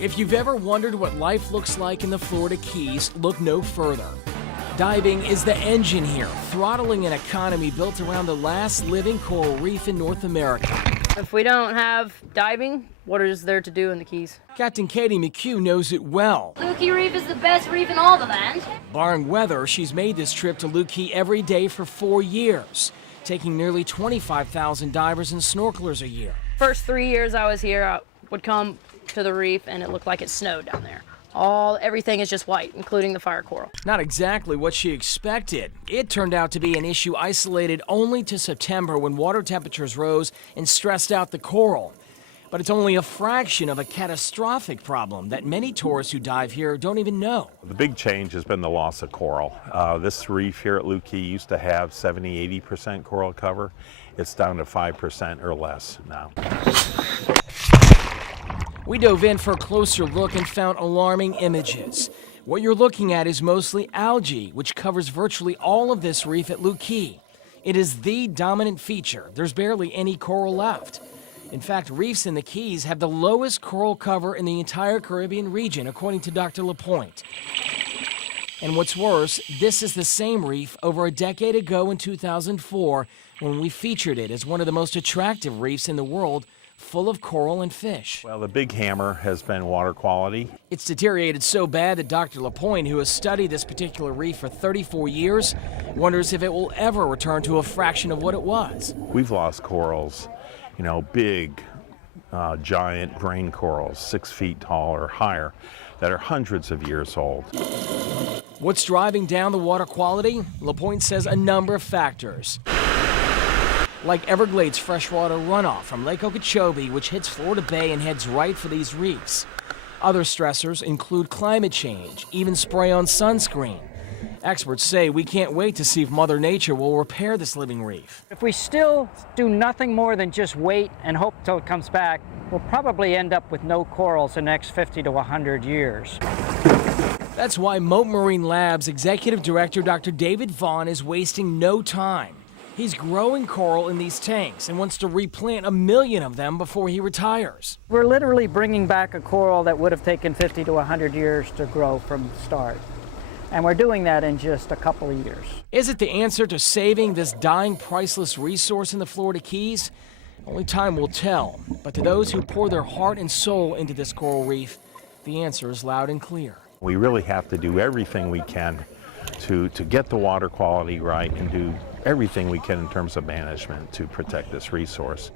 If you've ever wondered what life looks like in the Florida Keys, look no further. Diving is the engine here, throttling an economy built around the last living coral reef in North America. If we don't have diving, what is there to do in the Keys? Captain Katie McHugh knows it well. Looe Reef is the best reef in all the land. Barring weather, she's made this trip to Looe every day for 4 years, taking nearly 25,000 divers and snorkelers a year. First 3 years I was here, I would come to the reef and it looked like it snowed down there. Everything is just white, including the fire coral. Not exactly what she expected. It turned out to be an issue isolated only to September when water temperatures rose and stressed out the coral. But it's only a fraction of a catastrophic problem that many tourists who dive here don't even know. The big change has been the loss of coral. This reef here at Looe used to have 70–80% coral cover. It's down to 5% or less now. We dove in for a closer look and found alarming images. What you're looking at is mostly algae, which covers virtually all of this reef at Looe. It is the dominant feature. There's barely any coral left. In fact, reefs in the Keys have the lowest coral cover in the entire Caribbean region, according to Dr. Lapointe. And what's worse, this is the same reef over a decade ago in 2004 when we featured it as one of the most attractive reefs in the world, full of coral and fish. Well, the big hammer has been water quality. It's deteriorated so bad that Dr. Lapointe, who has studied this particular reef for 34 years, wonders if it will ever return to a fraction of what it was. We've lost corals, big, giant grain corals, 6 feet tall or higher, that are hundreds of years old. What's driving down the water quality? Lapointe says a number of factors. Like Everglades freshwater runoff from Lake Okeechobee, which hits Florida Bay and heads right for these reefs. Other stressors include climate change, even spray-on sunscreen. Experts say we can't wait to see if Mother Nature will repair this living reef. If we still do nothing more than just wait and hope till it comes back, we'll probably end up with no corals in the next 50 to 100 years. That's why Moat Marine Labs Executive Director Dr. David Vaughn is wasting no time. He's growing coral in these tanks and wants to replant 1 million of them before he retires. We're literally bringing back a coral that would have taken 50 to 100 years to grow from the start. And we're doing that in just a couple of years. Is it the answer to saving this dying, priceless resource in the Florida Keys? Only time will tell. But to those who pour their heart and soul into this coral reef, the answer is loud and clear. We really have to do everything we can to get the water quality right and do everything we can in terms of management to protect this resource.